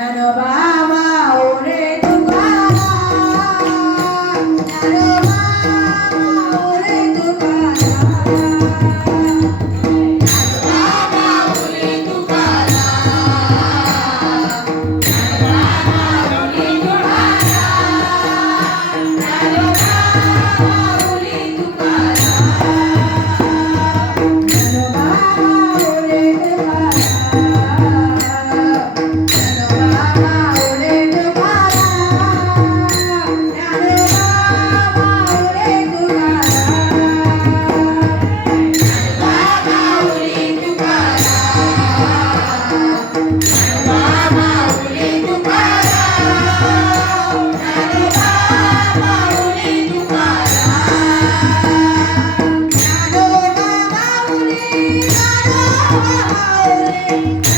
ধন্যবাদ Thank you.